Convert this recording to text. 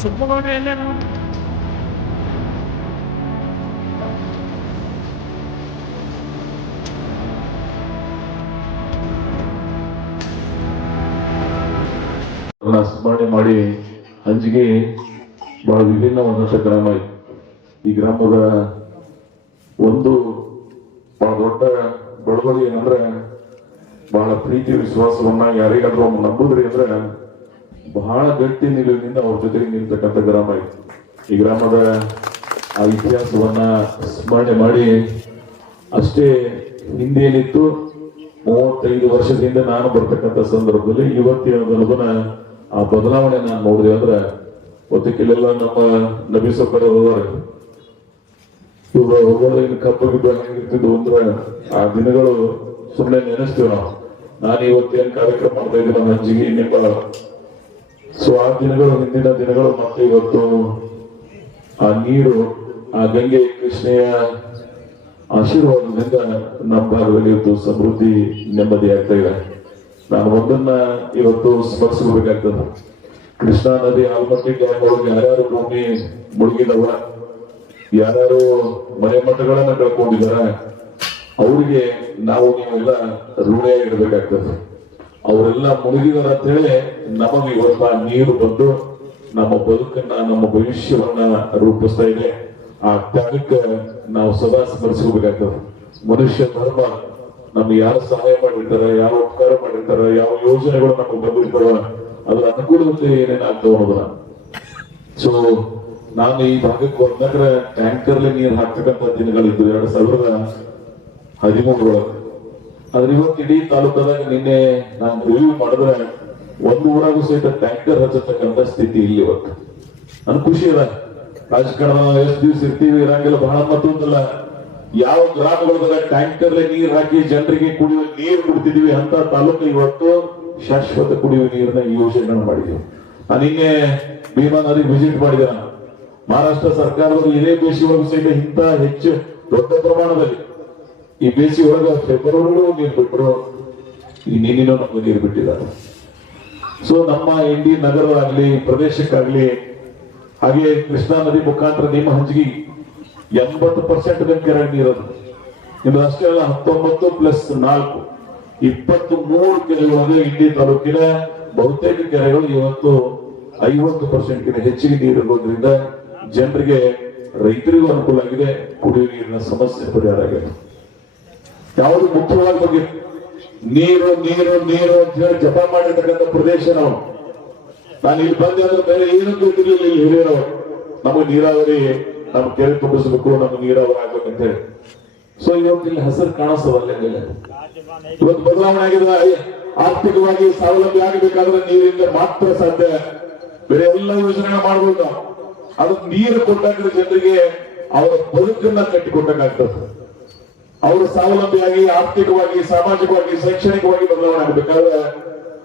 ಸುಬ್ಬಗೌಡ್ರು ಎಲ್ಲೇನು? ಸ್ಮರಣೆ ಮಾಡಿ ಹಂಚಿಗೆ ಬಹಳ ವಿಭಿನ್ನವಾದಂಥ ಗ್ರಾಮ ಇದೆ. ಈ ಗ್ರಾಮದ ಒಂದು ಬಹಳ ದೊಡ್ಡ ಬಡವಳಿ ಏನಂದ್ರೆ ಬಹಳ ಪ್ರೀತಿ ವಿಶ್ವಾಸವನ್ನ ಯಾರಿಗಾದ್ರೂ ಒಮ್ಮೆ ನಂಬುದ್ರಿ ಅಂದ್ರೆ ಬಹಳ ಗಟ್ಟಿ ನಿಲುವಿನಿಂದ ಅವ್ರ ಜೊತೆಗೆ ನಿಲ್ತಕ್ಕಂಥ ಗ್ರಾಮ ಇದೆ. ಈ ಗ್ರಾಮದ ಆ ಇತಿಹಾಸವನ್ನ ಸ್ಮರಣೆ ಮಾಡಿ ಅಷ್ಟೇ ಹಿಂದೇನಿತ್ತು 35 ವರ್ಷದಿಂದ ನಾನು ಬರ್ತಕ್ಕಂಥ ಸಂದರ್ಭದಲ್ಲಿ ಇವತ್ತಿನ ಆ ಬದಲಾವಣೆ ನಾನು ನೋಡಿದೆ ಅಂದ್ರೆ ಒತ್ತಕ್ಕಿಲ್ಲೆಲ್ಲ ನಮ್ಮ ನಬಿ ಸೊಕ್ಕರವರು ಇವರು ಕಬ್ಬು ಹೆಂಗಿರ್ತಿದ್ವು ಅಂದ್ರೆ ಆ ದಿನಗಳು ಸುಮ್ಮನೆ ನೆನೆಸ್ತೀವಿ ನಾವು. ನಾನು ಇವತ್ತೇನ್ ಕಾರ್ಯಕ್ರಮ ಮಾಡ್ತಾ ಇದ್ದೀನಿ ನಮ್ಮ ಹಂಚಿಗೆ ನೇಪಾಳ. ಸೊ ಆ ದಿನಗಳು ಹಿಂದಿನ ದಿನಗಳು ಮತ್ತೆ ಇವತ್ತು ಆ ನೀರು ಆ ಗಂಗೆ ಕೃಷ್ಣೆಯ ಆಶೀರ್ವಾದದಿಂದ ನಮ್ಮ ಭಾಗದಲ್ಲಿ ಇವತ್ತು ಸಮೃದ್ಧಿ ನೆಮ್ಮದಿ ಆಗ್ತಾ ಇದೆ. ನಾನು ಒಂದನ್ನ ಇವತ್ತು ಸ್ಮರಿಸಬೇಕಾಗ್ತದೆ. ಕೃಷ್ಣಾ ನದಿ ಆಲ್ಮಟ್ಟಿ ಡ್ಯಾಮ್ ಒಳಗೆ ಯಾರ್ಯಾರು ಭೂಮಿ ಮುಳುಗಿದವ, ಯಾರ್ಯಾರು ಮನೆ ಮಠಗಳನ್ನ ಕಳ್ಕೊಂಡಿದಾರ, ಅವ್ರಿಗೆ ನಾವು ನೀವೆಲ್ಲ ಋಣಿಯಾಗಿರ್ಬೇಕಾಗ್ತದೆ. ಅವರೆಲ್ಲ ಮುಳುಗಿದಾರ ಅಂತ ಹೇಳಿ ನಮಗೆ ಇವತ್ತ ನೀರು ಬಂದು ನಮ್ಮ ಬದುಕನ್ನ ನಮ್ಮ ಭವಿಷ್ಯವನ್ನ ರೂಪಿಸ್ತಾ ಇದೆ. ಆ ತ್ಯಾಗಕ್ಕೆ ನಾವು ಸದಾ ಸ್ಮರಿಸಬೇಕಾಗ್ತದೆ. ಮನುಷ್ಯ ಧರ್ಮ ನಮ್ಗೆ ಯಾರು ಸಹಾಯ ಮಾಡಿರ್ತಾರೆ, ಯಾವ ಉಪಕಾರ ಮಾಡಿರ್ತಾರೆ, ಯಾವ ಯೋಜನೆಗಳು ನಮಗೆ ಬಂದಿರ್ತಾವ, ಅದ್ರ ಅನುಕೂಲತೆ ಏನೇನಾಗ್ತಾವ ಅನ್ನೋದನ್ನ. ಸೊ ನಾನು ಈ ಭಾಗಕ್ಕೆ ಬಂದಾಗ ಟ್ಯಾಂಕರ್ಲಿ ನೀರು ಹಾಕ್ತಕ್ಕಂಥ ದಿನಗಳಿದ್ದು 2013 ಆದ್ರೆ ಇವತ್ತು ಇಡೀ ತಾಲೂಕದಾಗ ನಿನ್ನೆ ನಾನು ರಿವ್ಯೂ ಮಾಡಿದ್ರೆ ಒಂದು ಊರಾಗೂ ಸಹಿತ ಟ್ಯಾಂಕರ್ ಹಚ್ಚತಕ್ಕಂಥ ಸ್ಥಿತಿ ಇಲ್ಲಿ ಇವತ್ತು. ನನ್ ಖುಷಿ ಅದ. ರಾಜಕಾರಣ ಎಷ್ಟು ದಿವಸ ಇರ್ತೀವಿ ಇರಂಗಿಲ್ಲ, ಬಹಳ ಮತ್ತೊಂದಲ್ಲ. ಯಾವ ಗ್ರಾಮಗಳದಾಗ ಟ್ಯಾಂಕರ್ಲೆ ನೀರ್ ಹಾಕಿ ಜನರಿಗೆ ಕುಡಿಯುವ ನೀರು ಕೊಡ್ತಿದೀವಿ ಅಂತ ತಾಲೂಕು ಇವತ್ತು ಶಾಶ್ವತ ಕುಡಿಯುವ ನೀರಿನ ಯೋಜನೆ ಮಾಡಿದೀವಿ. ನಾನು ನಿನ್ನೆ ಭೀಮಾ ನದಿ ವಿಸಿಟ್ ಮಾಡಿದೆ. ನಾನು ಮಹಾರಾಷ್ಟ್ರ ಸರ್ಕಾರದಲ್ಲಿ ಇದೇ ಬೇಸಿ ಒಳಗೂ ಸಹಿತ ಇಂತ ಹೆಚ್ಚು ದೊಡ್ಡ ಪ್ರಮಾಣದಲ್ಲಿ ಈ ಬೇಸಿ ಒಳಗ ಫೆಬ್ರವರಿಗೂ ನೀರು ಬಿಟ್ಟರು, ಈ ನಿನ್ನೆನೂ ನಮ್ಗೆ ನೀರು ಬಿಟ್ಟಿದ್ದಾರೆ. ಸೊ ನಮ್ಮ ಇಂಡಿ ನಗರ ಆಗ್ಲಿ ಪ್ರದೇಶಕ್ಕಾಗ್ಲಿ ಹಾಗೆ ಕೃಷ್ಣಾ ನದಿ ಮುಖಾಂತರ ನಿಮ್ಮ ಹಂಚಿಗೆ 80% ನಿಮ್ ಕೆರೆ ನೀರದು. ನಿಮ್ದು ಅಷ್ಟೇ ಅಲ್ಲ, 19+4 23 ಕೆರೆಗಳೊಳಗೆ ಇಂಡಿ ತಾಲೂಕಿನ ಬಹುತೇಕ ಕೆರೆಗಳು ಇವತ್ತು 50% ಹೆಚ್ಚಿಗೆ ನೀರು ಇರೋದ್ರಿಂದ ಜನರಿಗೆ ರೈತರಿಗೂ ಅನುಕೂಲ ಆಗಿದೆ, ಕುಡಿಯುವ ನೀರಿನ ಸಮಸ್ಯೆ ಪರಿಹಾರ ಆಗಿದೆ. ಯಾವುದು ಮುಖ್ಯವಾಗಿ ಬಗ್ಗೆ ನೀರು ನೀರು ನೀರು ಅಂತ ಹೇಳಿ ಜಪ ಮಾಡಿರ್ತಕ್ಕಂಥ ಪ್ರದೇಶ ನಾವು. ನಾನು ಇಲ್ಲಿ ಬಂದೆ ಅಂದ್ರೆ ಬೇರೆ ಏನು ಗೊತ್ತಿರಲಿಲ್ಲ. ಇಲ್ಲಿ ಹಿರಿಯರವರು ನಮಗೆ ನೀರಾವರಿ, ನಮ್ ಕೆರೆ ತುಂಬಿಸ್ಬೇಕು, ನಮ್ಗೆ ನೀರಾವರಿ ಆಗ್ಬೇಕಂತ ಹೇಳಿ. ಸೊ ಇವತ್ತು ಇಲ್ಲಿ ಹೆಸರು ಕಾಣಿಸ್ತದಲ್ಲ, ಇವತ್ತು ಬದಲಾವಣೆ ಆಗಿದೆ. ಆರ್ಥಿಕವಾಗಿ ಸ್ವಾವಲಂಬಿ ಆಗಬೇಕಾದ್ರೆ ನೀರಿಂದ ಮಾತ್ರ ಸಾಧ್ಯ. ಬೇರೆ ಎಲ್ಲ ಯೋಜನೆ ಮಾಡ್ಬೋದು ನಾವು. ಅದು ನೀರು ಕೊಟ್ಟಾಗ ಜನರಿಗೆ ಅವರ ಬದುಕನ್ನ ಕಟ್ಟಿಕೊಟ್ಟಾಗ್ತದೆ. ಅವರು ಸ್ವಾವಲಂಬಿಯಾಗಿ ಆರ್ಥಿಕವಾಗಿ, ಸಾಮಾಜಿಕವಾಗಿ, ಶೈಕ್ಷಣಿಕವಾಗಿ ಬದಲಾವಣೆ ಆಗಬೇಕಾದ್ರೆ